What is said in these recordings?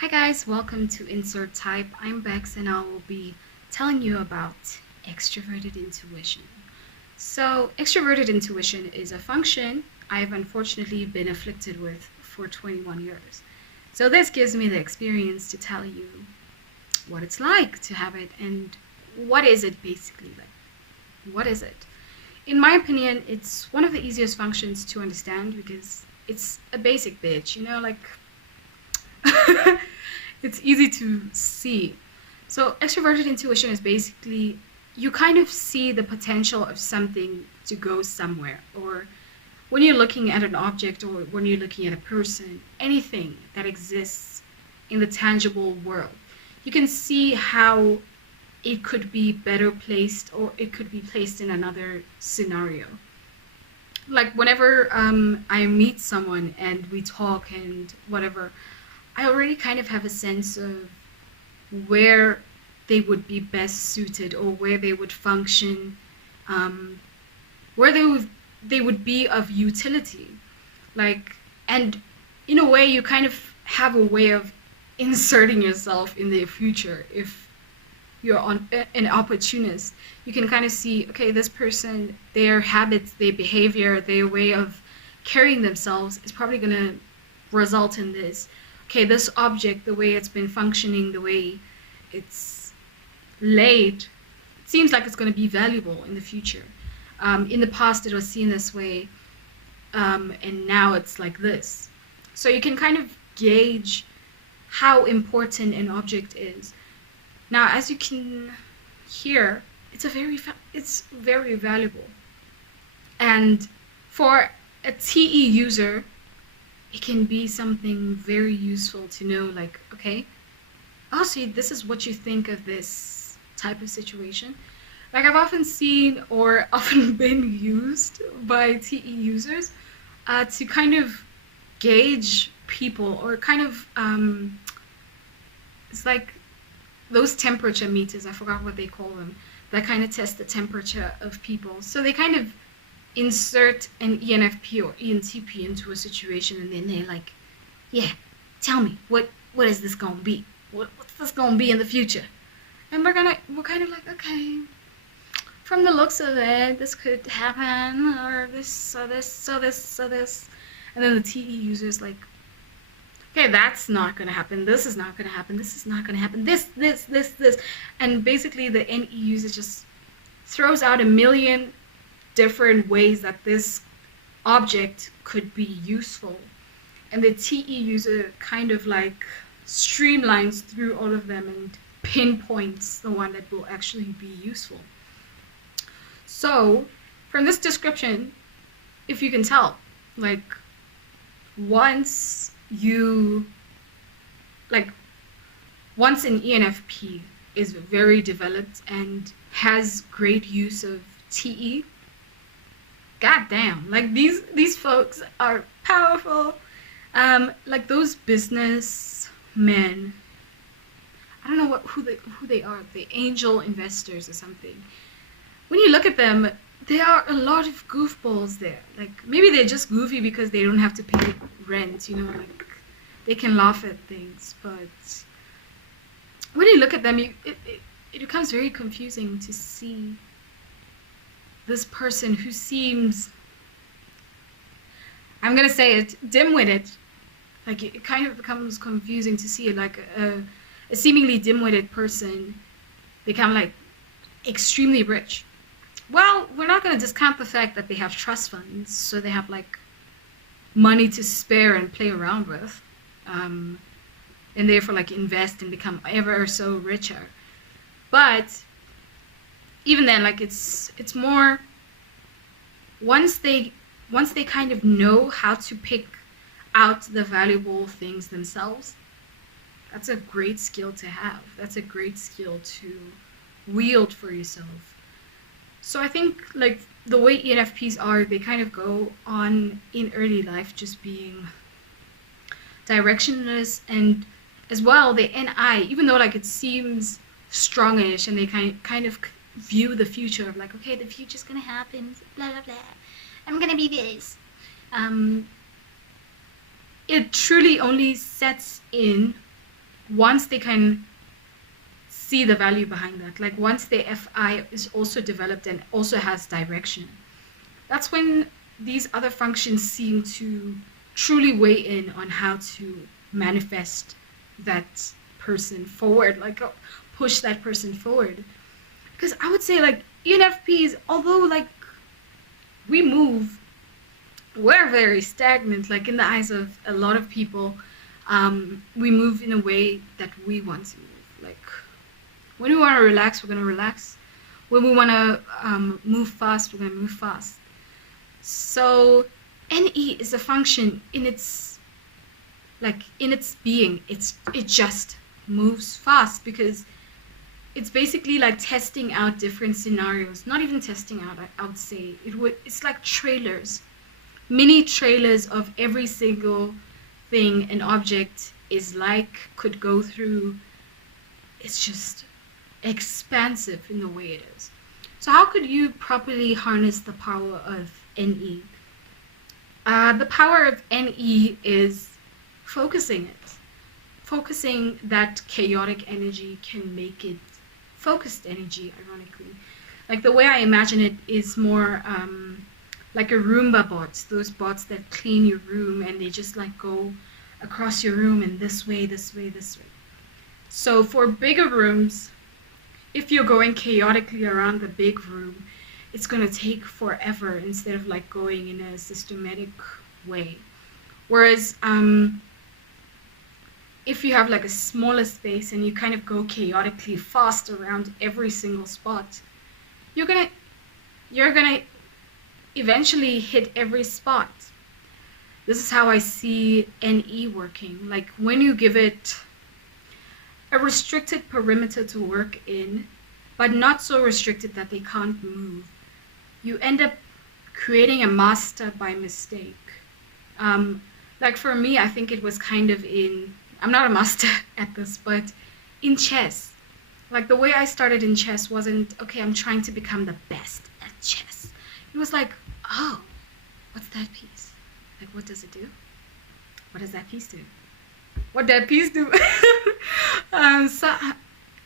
Hi guys, welcome to Insert Type. I'm Bex and I will be telling you about extroverted intuition. So, extroverted intuition is a function I've unfortunately been afflicted with for 21 years. So, this gives me the experience to tell you what it's like to have it and what is it basically like. What is it? In my opinion, it's one of the easiest functions to understand because it's a basic bitch, like it's easy to see. So, extroverted intuition is basically you kind of see the potential of something to go somewhere, or when you're looking at an object, or when you're looking at a person, anything that exists in the tangible world, you can see how it could be better placed or it could be placed in another scenario. Like whenever I meet someone and we talk and whatever, I already kind of have a sense of where they would be best suited or where they would function, um, where they would be of utility. Like, and in a way, you kind of have a way of inserting yourself in their future if you're on an opportunist. You can kind of see, okay, this person, their habits, their behavior, their way of carrying themselves is probably going to result in this. Okay, this object, the way it's been functioning, the way it's laid, it seems like it's going to be valuable in the future. In the past, it was seen this way, and now it's like this. So you can kind of gauge how important an object is. Now, as you can hear, it's very valuable, and for a TE user, it can be something very useful to know. Like, okay, oh, see, this is what you think of this type of situation. Like, I've often seen or often been used by TE users to kind of gauge people, or kind of it's like those temperature meters, I forgot what they call them, that kind of test the temperature of people. So they kind of insert an ENFP or ENTP into a situation, and then they're like, yeah, tell me, what is this gonna be? What's this gonna be in the future? And we're kind of like, okay, from the looks of it, this could happen, or this, so this, so this, so this. And then the TE user's like, okay, that's not going to happen, this is not going to happen, this is not going to happen, this. And basically the NE user just throws out a million different ways that this object could be useful. And the TE user kind of like streamlines through all of them and pinpoints the one that will actually be useful. So, from this description, if you can tell, like, once you like once an ENFP is very developed and has great use of TE, goddamn, like these folks are powerful. Like those business men, I don't know who they are, the angel investors or something. When you look at them, there are a lot of goofballs there. Like, maybe they're just goofy because they don't have to pay rent, like they can laugh at things. But when you look at them, it becomes very confusing to see this person who seems, I'm gonna say it, dim-witted. Like, it kind of becomes confusing to see it, like a seemingly dim-witted person become like extremely rich. Well, we're not going to discount the fact that they have trust funds, so they have like money to spare and play around with, and therefore like invest and become ever so richer. But even then, like it's more, once they kind of know how to pick out the valuable things themselves, that's a great skill to have. That's a great skill to wield for yourself. So I think like the way ENFPs are, they kind of go on in early life just being directionless, and as well the NI, even though like it seems strongish and they kind of view the future of like, okay, the future's gonna happen, blah blah blah, I'm gonna be this. It truly only sets in once they can see the value behind that, like once their FI is also developed and also has direction, that's when these other functions seem to truly weigh in on how to manifest that person forward, like push that person forward. Because I would say like ENFPs, although like we move, we're very stagnant, like in the eyes of a lot of people. We move in a way that we want to move. Like when we want to relax, we're going to relax. When we want to move fast, we're going to move fast. So NE is a function in its being. It just moves fast because it's basically like testing out different scenarios. Not even testing out, I would say. It's like trailers, mini trailers of every single thing an object is like, could go through. It's just expansive in the way it is. So how could you properly harness the power of NE? The power of NE is focusing it. Focusing that chaotic energy can make it focused energy, ironically. Like the way I imagine it is more like a Roomba bots, those bots that clean your room and they just like go across your room in this way, this way, this way. So for bigger rooms, if you're going chaotically around the big room, it's going to take forever instead of like going in a systematic way. Whereas if you have like a smaller space and you kind of go chaotically fast around every single spot, you're gonna eventually hit every spot. This is how I see NE working. Like when you give it a restricted perimeter to work in, but not so restricted that they can't move, you end up creating a master by mistake. Like for me, I think it was kind of I'm not a master at this, but in chess. Like the way I started in chess wasn't, okay, I'm trying to become the best at chess. It was like, oh, what's that piece? Like, what does it do? What does that piece do? What that piece do? So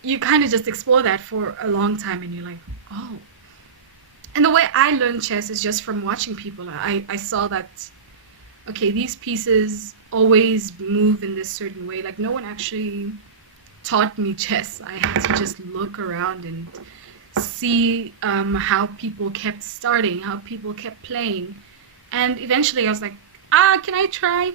you kind of just explore that for a long time and you're like, oh. And the way I learned chess is just from watching people. I saw that, okay, these pieces always move in this certain way. Like no one actually taught me chess. I had to just look around and see how people kept starting, how people kept playing. And eventually I was like, can I try?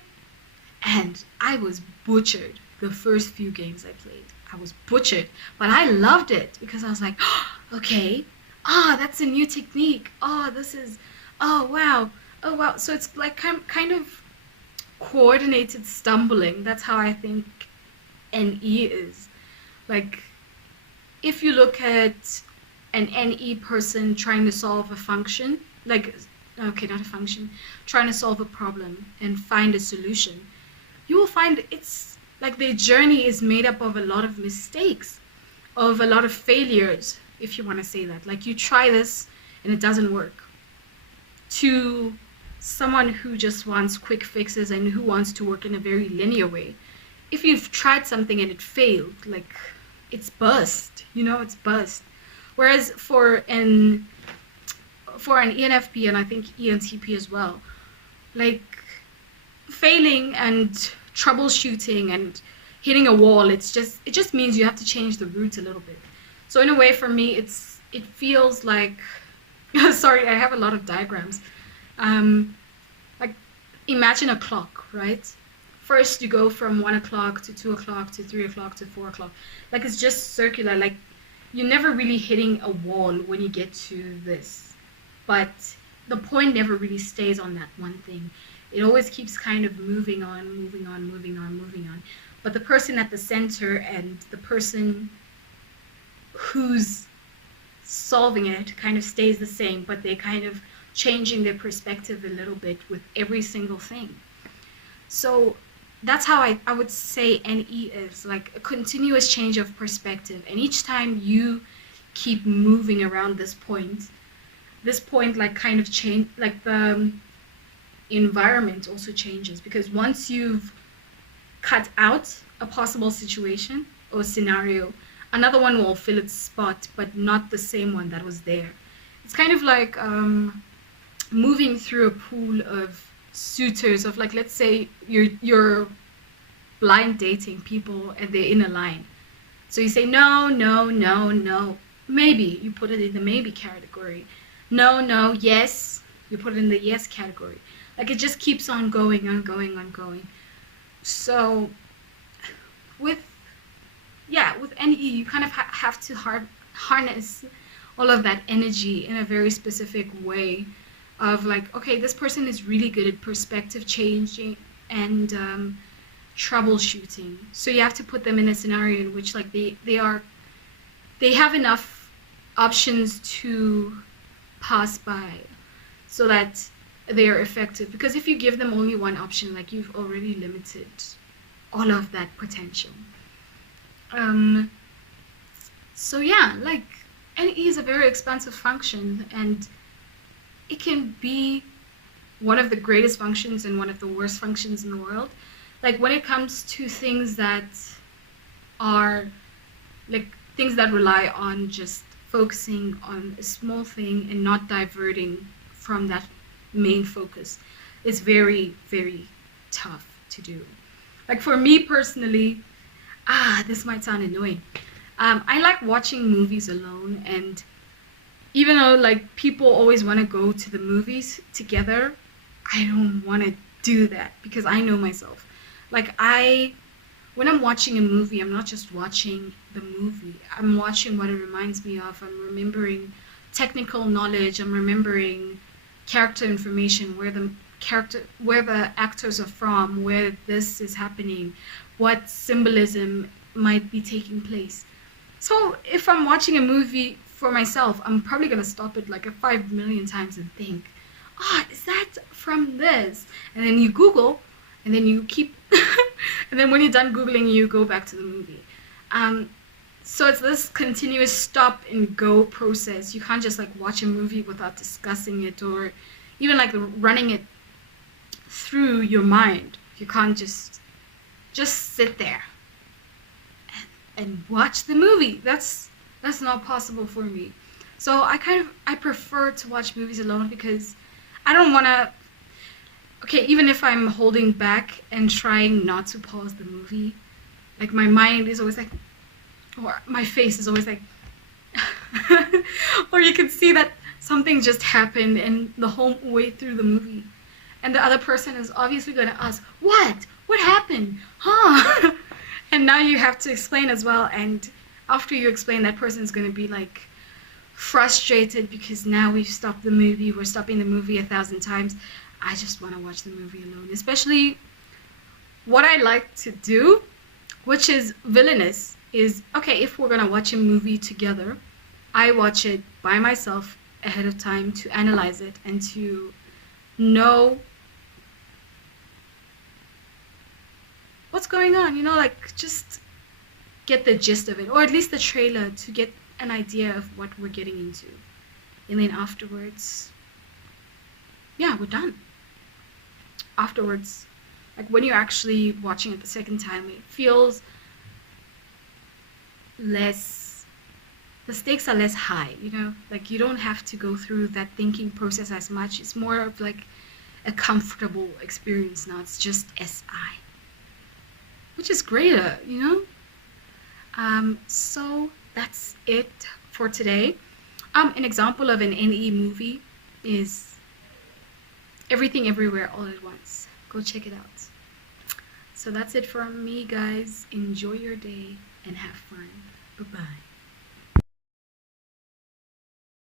And I was butchered the first few games I played. I was butchered, but I loved it because I was like, okay, that's a new technique. Oh wow. So it's like kind of coordinated stumbling. That's how I think NE is. Like if you look at an NE person trying to solve a function, like, okay, not a function, trying to solve a problem and find a solution, you will find it's like their journey is made up of a lot of mistakes, of a lot of failures, if you want to say that. Like you try this and it doesn't work. To someone who just wants quick fixes and who wants to work in a very linear way, if you've tried something and it failed, like it's burst, it's burst. Whereas for an ENFP and I think ENTP as well, like failing and troubleshooting and hitting a wall, it just means you have to change the route a little bit. So in a way, for me, it feels like sorry, I have a lot of diagrams. Like imagine a clock, right? First you go from 1 o'clock to 2 o'clock to 3 o'clock to 4 o'clock. Like it's just circular. Like you're never really hitting a wall when you get to this, but the point never really stays on that one thing. It always keeps kind of moving on. But the person at the center and the person who's solving it kind of stays the same, but they kind of changing their perspective a little bit with every single thing. So that's how I would say NE is, like a continuous change of perspective. And each time you keep moving around this point like kind of change, like the environment also changes, because once you've cut out a possible situation or scenario, another one will fill its spot, but not the same one that was there. It's kind of like moving through a pool of suitors of, like, let's say you're blind dating people and they're in a line. So you say no, no, no, no. Maybe, you put it in the maybe category. No, no, yes, you put it in the yes category. Like, it just keeps on going, on going, on going. So with NE, you kind of have to harness all of that energy in a very specific way of, like, okay, this person is really good at perspective changing and troubleshooting. So you have to put them in a scenario in which, like, they have enough options to pass by so that they are effective. Because if you give them only one option, like, you've already limited all of that potential. So yeah, like, NE is a very expansive function, and it can be one of the greatest functions and one of the worst functions in the world. Like, when it comes to things that are, like, things that rely on just focusing on a small thing and not diverting from that main focus, it's very, very tough to do. Like, for me personally, this might sound annoying. I like watching movies alone, and even though, like, people always want to go to the movies together, I don't want to do that because I know myself. Like, when I'm watching a movie, I'm not just watching the movie. I'm watching what it reminds me of. I'm remembering technical knowledge. I'm remembering character information, where the actors are from, where this is happening, what symbolism might be taking place. So if I'm watching a movie for myself, I'm probably gonna stop it like 5 million times and think, is that from this? And then you Google, and then you keep, and then when you're done Googling, you go back to the movie. So it's this continuous stop and go process. You can't just, like, watch a movie without discussing it, or even, like, running it through your mind. You can't just sit there and watch the movie. That's not possible for me. So I prefer to watch movies alone because I don't want to, okay, even if I'm holding back and trying not to pause the movie, like, my mind is always like, or my face is always like, or you can see that something just happened in the whole way through the movie, and the other person is obviously going to ask, what happened, huh? And now you have to explain as well, and after you explain, that person's going to be, like, frustrated because now we've stopped the movie, we're stopping the movie 1,000 times. I just want to watch the movie alone. Especially what I like to do, which is villainous, is, okay, if we're going to watch a movie together, I watch it by myself ahead of time to analyze it and to know what's going on, like, just get the gist of it, or at least the trailer, to get an idea of what we're getting into. And then afterwards, yeah, we're done. Afterwards, like, when you're actually watching it the second time, it feels less, the stakes are less high, like, you don't have to go through that thinking process as much. It's more of, like, a comfortable experience now. It's just SI, which is greater, so that's it for today. An example of an NE movie is Everything Everywhere All at Once. Go check it out. So that's it from me, guys. Enjoy your day and have fun. Bye-bye.